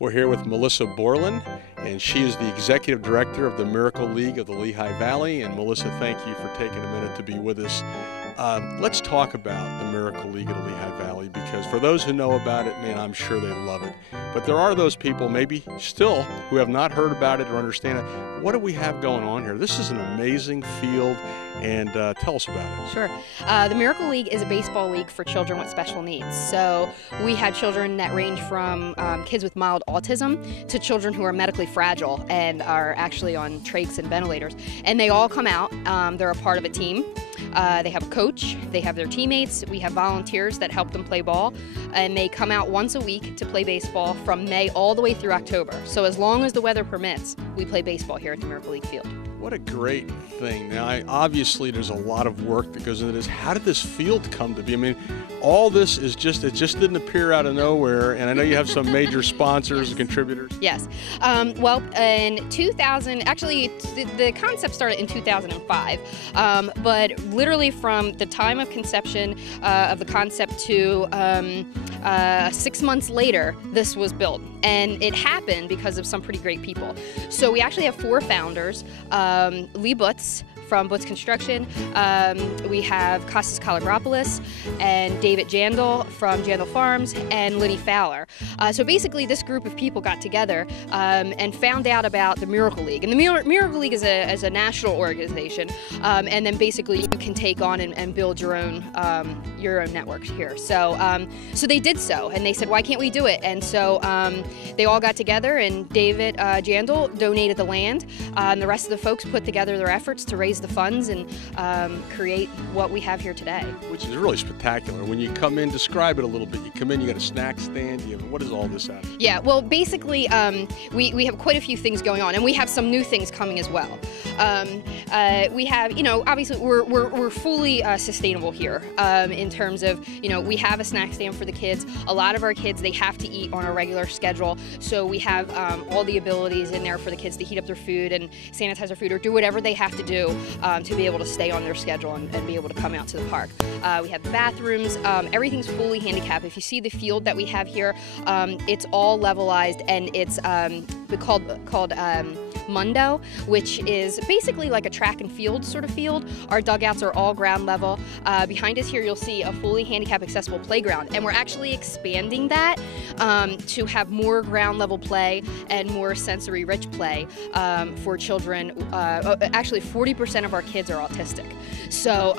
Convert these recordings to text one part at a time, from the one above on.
We're here with Melissa Borland, and she is the Executive Director of the Miracle League of the Lehigh Valley. And Melissa, thank you for taking a minute to be with us. Let's talk about the Miracle League of the Lehigh Valley, because for those who know about it, man, I'm sure they love it. But there are those people, maybe still, who have not heard about it or understand it. What do we have going on here? This is an amazing field, and tell us about it. Sure. The Miracle League is a baseball league for children with special needs. So we had children that range from kids with mild autism to children who are medically fragile and are actually on trachs and ventilators. And they all come out. They're a part of a team. They have a coach, they have their teammates, we have volunteers that help them play ball, and they come out once a week to play baseball from May all the way through October. So as long as the weather permits, we play baseball here at the Miracle League field. What a great thing. Now, obviously there's a lot of work that goes into this. How did this field come to be? I mean, all this is just, it just didn't appear out of nowhere, and I know you have some major sponsors and contributors. Yes. Well, in 2000, actually the concept started in 2005, but literally from the time of conception of the concept to 6 months later, this was built. And it happened because of some pretty great people. So we actually have 4 founders. Lee Butz from Butz Construction. We have Costas Kalagropoulos and David Jandal from Jandal Farms and Lenny Fowler. So basically this group of people got together and found out about the Miracle League. And the Miracle League is a national organization, and then basically you can take on and build your own network here. So, so they did so, and they said, why can't we do it? And so they all got together, and David Jandal donated the land, and the rest of the folks put together their efforts to raise the funds and create what we have here today. Which is really spectacular. When you come in, describe it a little bit. You come in, you got a snack stand. What is all this at? Yeah, well, basically, we have quite a few things going on, and we have some new things coming as well. We have, obviously we're fully sustainable here in terms of, we have a snack stand for the kids. A lot of our kids, they have to eat on a regular schedule, so we have all the abilities in there for the kids to heat up their food and sanitize their food or do whatever they have to do to be able to stay on their schedule and be able to come out to the park. We have bathrooms. Everything's fully handicapped. If you see the field that we have here, it's all levelized, and it's called Mundo, which is basically like a track and field sort of field. Our dugouts are all ground level. Behind us here you'll see a fully handicap accessible playground, and we're actually expanding that to have more ground level play and more sensory rich play for children. Actually 40% of our kids are autistic, so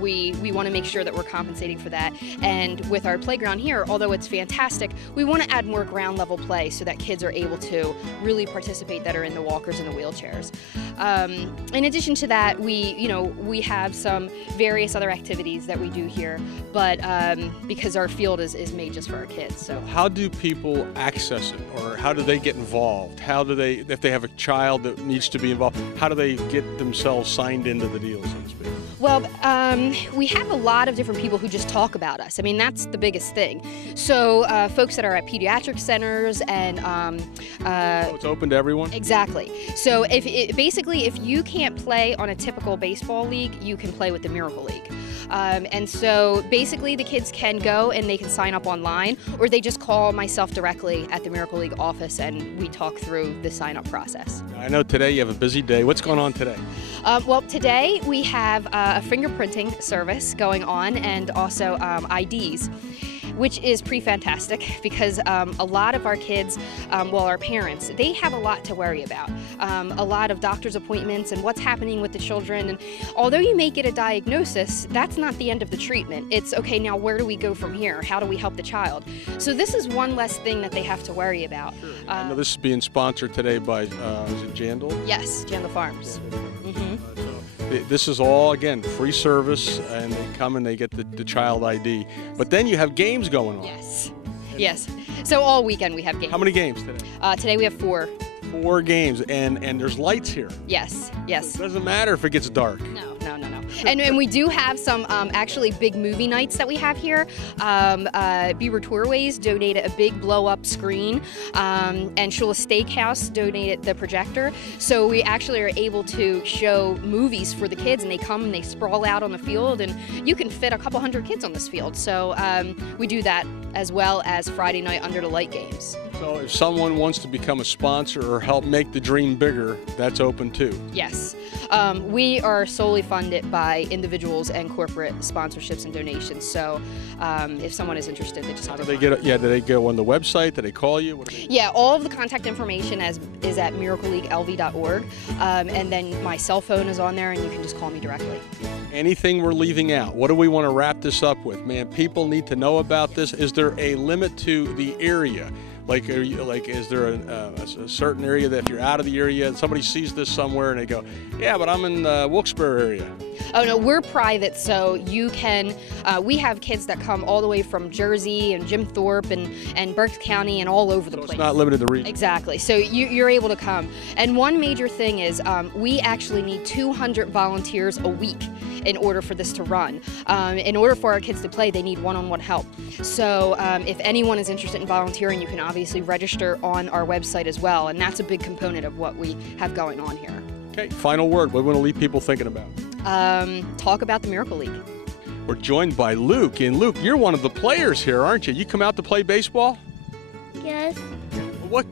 we want to make sure that we're compensating for that. And with our playground here, although it's fantastic, we want to add more ground level play so that kids are able to really participate, that are in the walkers and the wheelchairs. In addition to that, we have some various other activities that we do here, but because our field is made just for our kids. So how do people access it, or how do they get involved? How do they, if they have a child that needs to be involved, how do they get themselves signed into the deal, so to speak? Well, we have a lot of different people who just talk about us. I mean, that's the biggest thing. So folks that are at pediatric centers and so it's open to everyone? Exactly. So basically if you can't play on a typical baseball league, you can play with the Miracle League. And so basically the kids can go and they can sign up online, or they just call myself directly at the Miracle League office and we talk through the sign-up process. I know today you have a busy day. What's going on today? Well, today we have a fingerprinting service going on, and also IDs, which is pretty fantastic because a lot of our kids, our parents, they have a lot to worry about. A lot of doctor's appointments and what's happening with the children. And although you may get a diagnosis, that's not the end of the treatment. It's, okay, now where do we go from here? How do we help the child? So this is one less thing that they have to worry about. Sure. I know this is being sponsored today by, is it Jandal? Yes, Jandal Farms. This is all, again, free service, and they come and they get the child ID. But then you have games going on. Yes, yes. So all weekend we have games. How many games today? Today we have 4. 4 games, and there's lights here. Yes, yes. So it doesn't matter if it gets dark. No. And we do have some actually big movie nights that we have here. Beaver Tourways donated a big blow-up screen, and Shula Steakhouse donated the projector. So we actually are able to show movies for the kids, and they come and they sprawl out on the field, and you can fit a couple hundred kids on this field. So we do that as well as Friday night under the light games. So So if someone wants to become a sponsor or help make the dream bigger, that's open too. Yes. We are solely funded by individuals and corporate sponsorships and donations. So if someone is interested, they just have to do they go on the website? Do they call you? What do they do? Yeah, all of the contact information is at miracleleaguelv.org. And then my cell phone is on there, and you can just call me directly. Anything we're leaving out? What do we want to wrap this up with? Man, people need to know about this. Is there a limit to the area? Like, is there a certain area that if you're out of the area and somebody sees this somewhere and they go, yeah, but I'm in the Wilkes-Barre area? Oh no, we're private, so you can. We have kids that come all the way from Jersey and Jim Thorpe and Berks County and all over the place. It's not limited to region. Exactly. So you're able to come. And one major thing is we actually need 200 volunteers a week in order for this to run. In order for our kids to play, they need one-on-one help. So if anyone is interested in volunteering, you can obviously register on our website as well, and that's a big component of what we have going on here. Okay, final word. What do we want to leave people thinking about? Talk about the Miracle League. We're joined by Luke, and Luke, you're one of the players here, aren't you? You come out to play baseball? Yes. What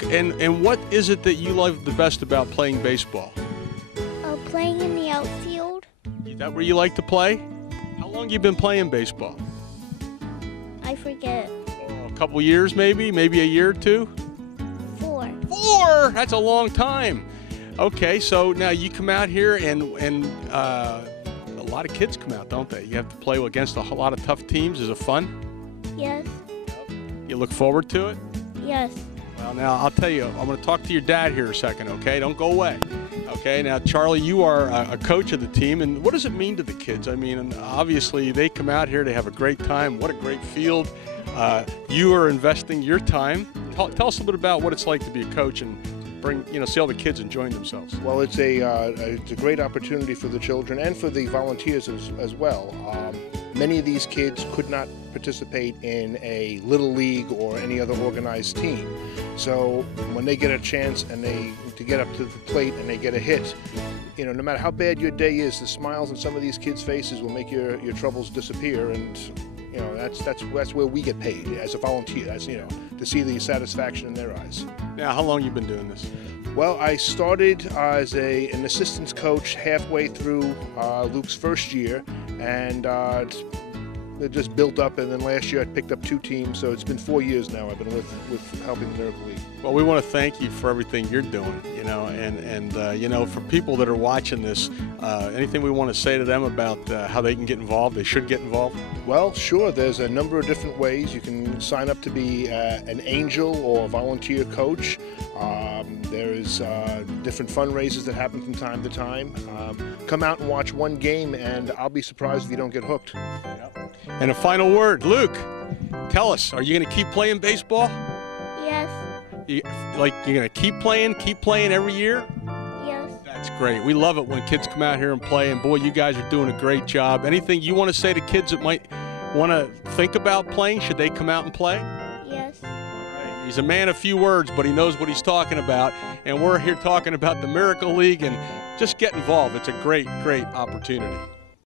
is it that you love the best about playing baseball? Playing in the outfield. Is that where you like to play? How long you been playing baseball? I forget. Oh, a couple years maybe a year or two? 4. 4! That's a long time. Okay, so now you come out here and a lot of kids come out, don't they? You have to play against a lot of tough teams. Is it fun? Yes. You look forward to it? Yes. Well, now I'll tell you, I'm going to talk to your dad here a second, okay? Don't go away. Okay, now Charlie, you are a coach of the team, and what does it mean to the kids? I mean, obviously they come out here, they have a great time. What a great field. You are investing your time. Tell us a bit about what it's like to be a coach and see all the kids enjoying themselves. Well, it's a great opportunity for the children and for the volunteers as well. Many of these kids could not participate in a little league or any other organized team. So when they get a chance and to get up to the plate and they get a hit, no matter how bad your day is, the smiles on some of these kids' faces will make your troubles disappear, and that's where we get paid as a volunteer. That's to see the satisfaction in their eyes. Now, how long you been doing this? Well, I started as an assistance coach halfway through Luke's first year, and it just built up, and then last year I picked up 2 teams, so it's been 4 years now I've been with helping the Miracle League. Well, we want to thank you for everything you're doing, and for people that are watching this, anything we want to say to them about how they can get involved, they should get involved? Well, sure, there's a number of different ways. You can sign up to be an angel or a volunteer coach. There's different fundraisers that happen from time to time. Come out and watch one game, and I'll be surprised if you don't get hooked. Yep. And a final word, Luke, tell us, are you going to keep playing baseball? Yes. You're going to keep playing every year? Yes. That's great. We love it when kids come out here and play, and boy, you guys are doing a great job. Anything you want to say to kids that might want to think about playing? Should they come out and play? Yes. He's a man of few words, but he knows what he's talking about, and we're here talking about the Miracle League, and just get involved. It's a great, great opportunity.